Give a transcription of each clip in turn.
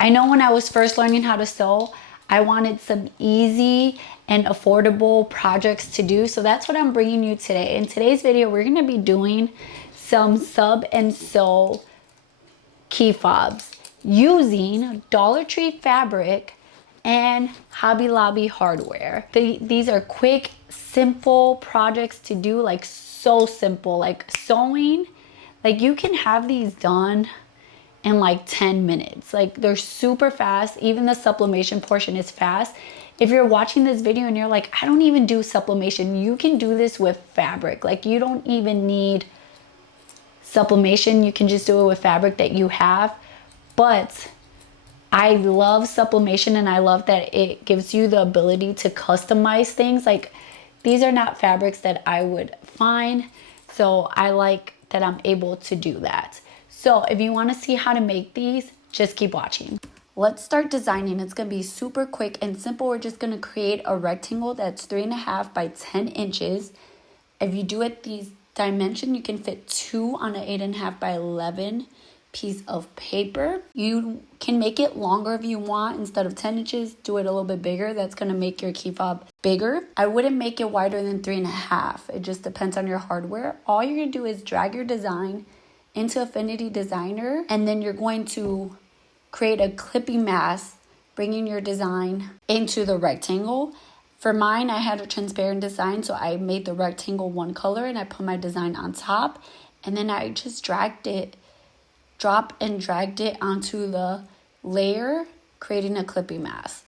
I know when I was first learning how to sew, I wanted some easy and affordable projects to do. So that's what I'm bringing you today. In today's video, we're gonna be doing some sub and sew key fobs using Dollar Tree fabric and Hobby Lobby hardware. These are quick, simple projects to do, like so simple, like sewing. Like you can have these done in like 10 minutes. Like they're super fast. Even the sublimation portion is fast. If you're watching this video and you're like, I don't even do sublimation, you can do this with fabric. Like you don't even need sublimation. You can just do it with fabric that you have. But I love sublimation, and I love that it gives you the ability to customize things. Like these are not fabrics that I would find, so I like that I'm able to do that. So if you want to see how to make these, just keep watching. Let's start designing. It's going to be super quick and simple. We're just going to create a rectangle that's 3.5 by 10 inches. If you do it these dimension, you can fit 2 on an 8.5 by 11 piece of paper. You can make it longer if you want. Instead of 10 inches, do it a little bit bigger. That's going to make your key fob bigger. I wouldn't make it wider than 3.5. It just depends on your hardware. All you're going to do is drag your design into Affinity Designer, and then you're going to create a clippy mask, bringing your design into the rectangle. For mine, I had a transparent design, so I made the rectangle one color and I put my design on top, and then I just dropped and dragged it onto the layer, creating a clippy mask.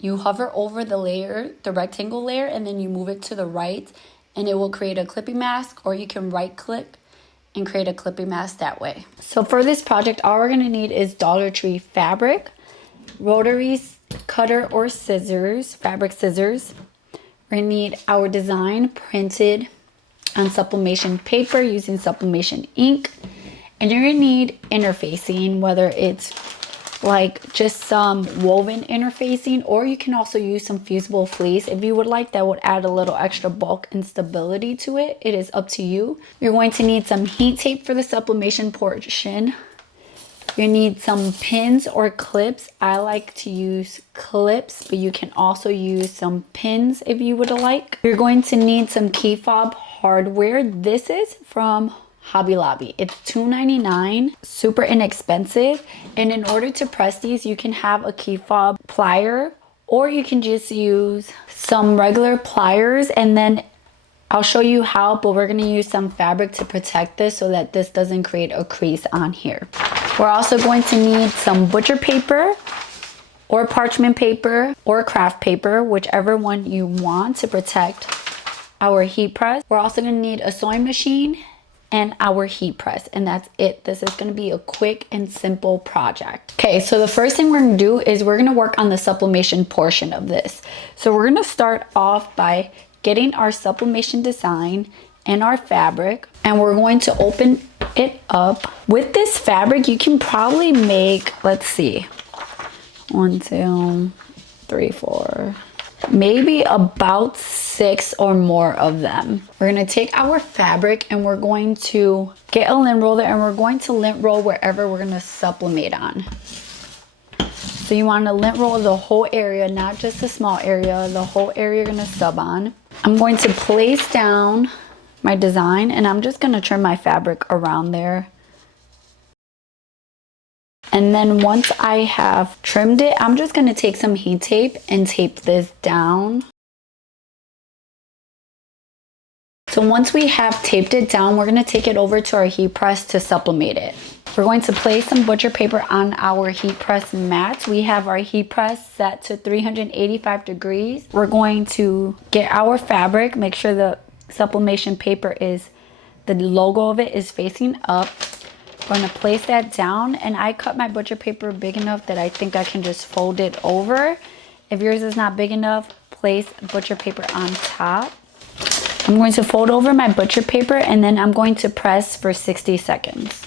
You hover over the layer, the rectangle layer, and then you move it to the right, and it will create a clippy mask, or you can right click and create a clippy mask that way. So for this project, all we're gonna need is Dollar Tree fabric, rotary cutter or scissors, fabric scissors. We're gonna need our design printed on sublimation paper using sublimation ink. And you're gonna need interfacing, whether it's like just some woven interfacing, or you can also use some fusible fleece if you would like. That would add a little extra bulk and stability to it. It is up to you. You're going to need some heat tape for the sublimation portion. You need some pins or clips. I like to use clips, but you can also use some pins if you would like. You're going to need some key fob hardware. This is from Hobby Lobby. It's $2.99, super inexpensive. And in order to press these, you can have a key fob plier, or you can just use some regular pliers, and then I'll show you how, but we're gonna use some fabric to protect this so that this doesn't create a crease on here. We're also going to need some butcher paper or parchment paper or craft paper, whichever one you want, to protect our heat press. We're also gonna need a sewing machine and our heat press, and that's it. This is gonna be a quick and simple project. Okay, so the first thing we're gonna do is we're gonna work on the sublimation portion of this. So we're gonna start off by getting our sublimation design and our fabric, and we're going to open it up. With this fabric, you can probably make, let's see, 1, 2, 3, 4, maybe about 6 or more of them. We're gonna take our fabric and we're going to get a lint roller, and we're going to lint roll wherever we're gonna sublimate on. So you want to lint roll the whole area, not just a small area, the whole area you're gonna sub on. I'm going to place down my design, and I'm just gonna trim my fabric around there. And then once I have trimmed it, I'm just gonna take some heat tape and tape this down. So once we have taped it down, we're gonna take it over to our heat press to sublimate it. We're going to place some butcher paper on our heat press mat. We have our heat press set to 385 degrees. We're going to get our fabric, make sure the sublimation paper is, the logo of it is facing up. I'm going to place that down, and I cut my butcher paper big enough that I think I can just fold it over. If yours is not big enough, place butcher paper on top. I'm going to fold over my butcher paper, and then I'm going to press for 60 seconds.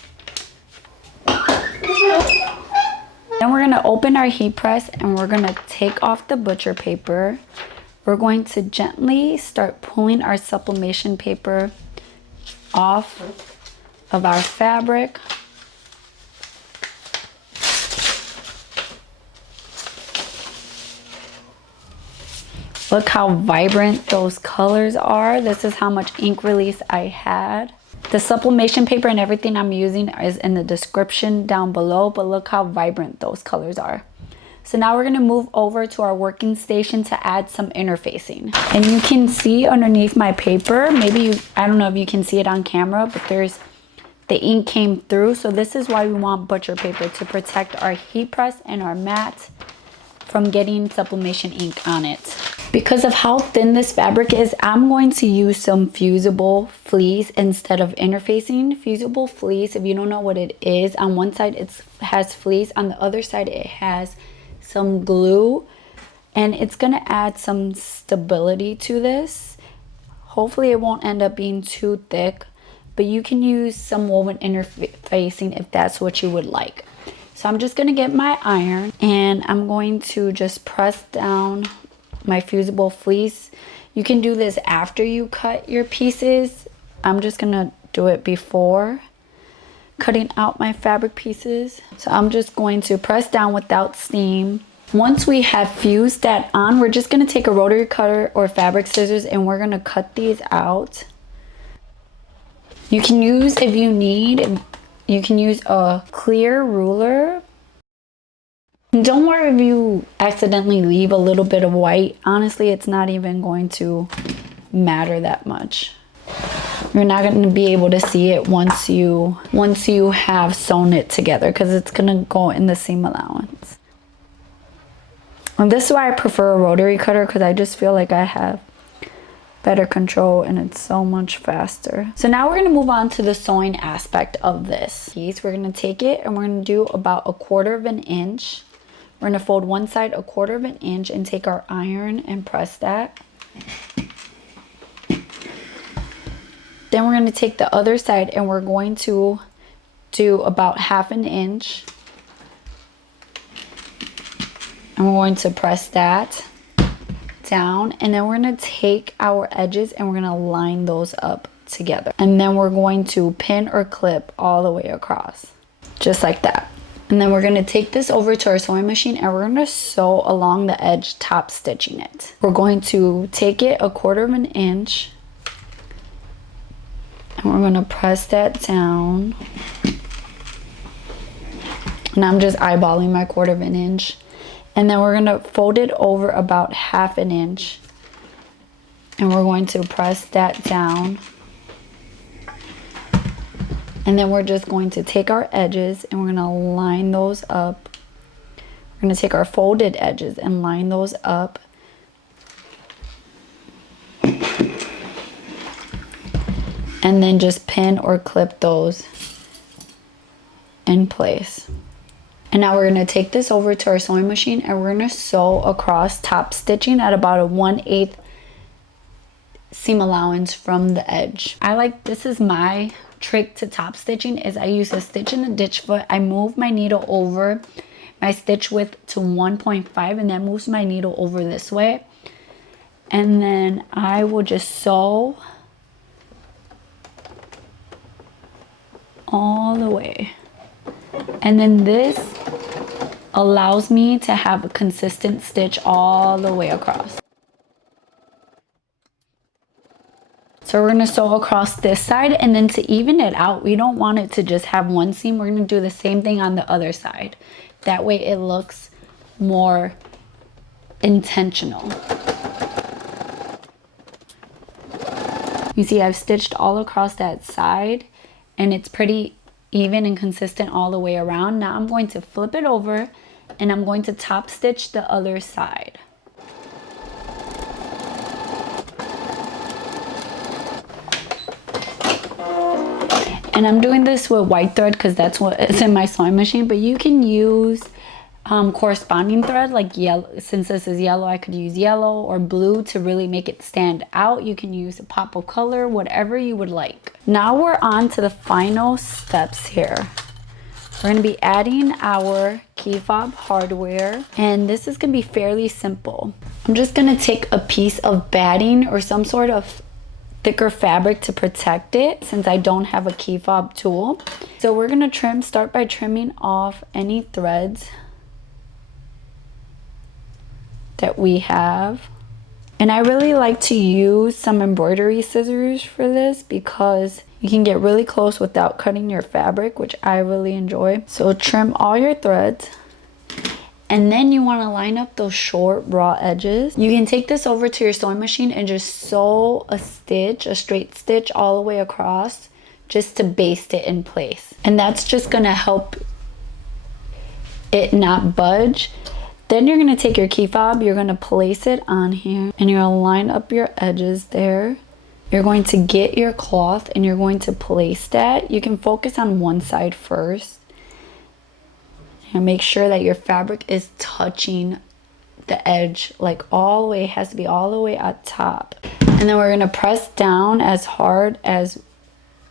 Then we're going to open our heat press, and we're going to take off the butcher paper. We're going to gently start pulling our sublimation paper off of our fabric. Look how vibrant those colors are. This is how much ink release I had. The sublimation paper and everything I'm using is in the description down below, but look how vibrant those colors are. So now we're gonna move over to our working station to add some interfacing. And you can see underneath my paper, I don't know if you can see it on camera, but the ink came through. So this is why we want butcher paper, to protect our heat press and our mat from getting sublimation ink on it. Because of how thin this fabric is, I'm going to use some fusible fleece instead of interfacing. Fusible fleece, if you don't know what it is, on one side it has fleece, on the other side it has some glue, and it's gonna add some stability to this. Hopefully it won't end up being too thick, but you can use some woven interfacing if that's what you would like. So I'm just gonna get my iron and I'm going to just press down my fusible fleece. You can do this after you cut your pieces. I'm just gonna do it before cutting out my fabric pieces. So I'm just going to press down without steam. Once we have fused that on, we're just gonna take a rotary cutter or fabric scissors and we're gonna cut these out. You can use, if you need, you can use a clear ruler. Don't worry if you accidentally leave a little bit of white. Honestly, it's not even going to matter that much. You're not going to be able to see it once you have sewn it together, because it's going to go in the seam allowance. And this is why I prefer a rotary cutter, because I just feel like I have better control and it's so much faster. So now we're going to move on to the sewing aspect of this piece. We're going to take it and we're going to do about 1/4 of an inch. We're going to fold one side 1/4 of an inch and take our iron and press that. Then we're going to take the other side and we're going to do about 1/2 inch. And we're going to press that down, and then we're going to take our edges and we're going to line those up together. And then we're going to pin or clip all the way across, just like that. And then we're going to take this over to our sewing machine and we're going to sew along the edge, top stitching it. We're going to take it 1/4 of an inch and we're going to press that down. And I'm just eyeballing my 1/4 of an inch. And then we're going to fold it over about 1/2 inch. And we're going to press that down. And then we're just going to take our edges and we're going to line those up. We're going to take our folded edges and line those up. And then just pin or clip those in place. And now we're going to take this over to our sewing machine and we're going to sew across, top stitching at about a 1/8 seam allowance from the edge. This is my trick to top stitching, is I use a stitch and a ditch foot. I move my needle over my stitch width to 1.5 and that moves my needle over this way. And then I will just sew all the way. And then this allows me to have a consistent stitch all the way across. So we're going to sew across this side, and then to even it out, we don't want it to just have one seam. We're going to do the same thing on the other side. That way it looks more intentional. You see I've stitched all across that side and it's pretty even and consistent all the way around. Now I'm going to flip it over and I'm going to top stitch the other side. And I'm doing this with white thread because that's what is in my sewing machine, but you can use corresponding thread, like yellow. Since this is yellow, I could use yellow or blue to really make it stand out. You can use a pop of color, whatever you would like. Now we're on to the final steps here. We're going to be adding our key fob hardware, and this is going to be fairly simple. I'm just going to take a piece of batting or some sort of thicker fabric to protect it, since I don't have a key fob tool. So we're going to start by trimming off any threads that we have. And I really like to use some embroidery scissors for this because you can get really close without cutting your fabric, which I really enjoy. So trim all your threads. And then you want to line up those short raw edges. You can take this over to your sewing machine and just sew a stitch, a straight stitch all the way across, just to baste it in place. And that's just going to help it not budge. Then you're going to take your key fob, you're going to place it on here, and you're going to line up your edges there. You're going to get your cloth and you're going to place that. You can focus on one side first. And make sure that your fabric is touching the edge, like all the way, it has to be all the way at top. And then we're gonna press down as hard as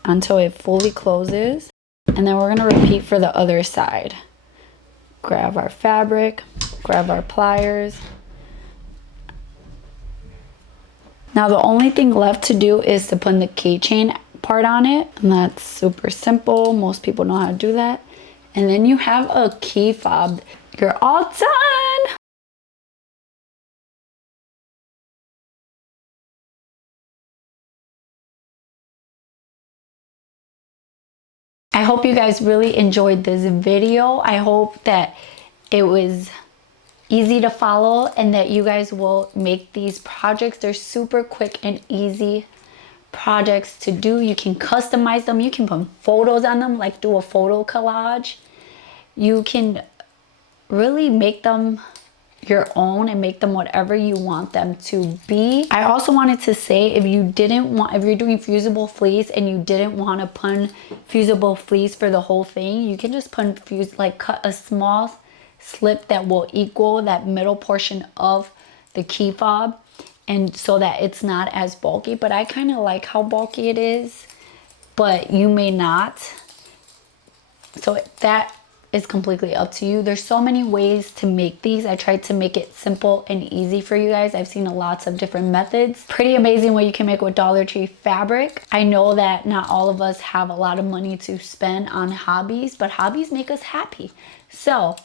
until it fully closes. And then we're gonna repeat for the other side. Grab our fabric, grab our pliers. Now the only thing left to do is to put the keychain part on it. And that's super simple, most people know how to do that. And then you have a key fob. You're all done. I hope you guys really enjoyed this video. I hope that it was easy to follow and that you guys will make these projects. They're super quick and easy projects to do. You can customize them. You can put photos on them, like do a photo collage. You can really make them your own and make them whatever you want them to be. I also wanted to say, if you're doing fusible fleece and you didn't want to pun fusible fleece for the whole thing, you can just cut a small slip that will equal that middle portion of the key fob, and so that it's not as bulky. But I kind of like how bulky it is, but you may not. So that is completely up to you. There's so many ways to make these. I tried to make it simple and easy for you guys. I've seen lots of different methods. Pretty amazing what you can make with Dollar Tree fabric. I know that not all of us have a lot of money to spend on hobbies, but hobbies make us happy. So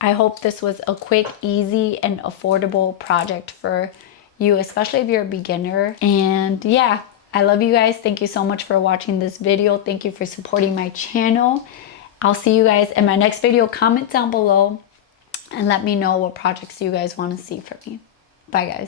I hope this was a quick, easy, and affordable project for you, especially if you're a beginner. And yeah, I love you guys. Thank you so much for watching this video. Thank you for supporting my channel. I'll see you guys in my next video. Comment down below and let me know what projects you guys want to see from me. Bye, guys.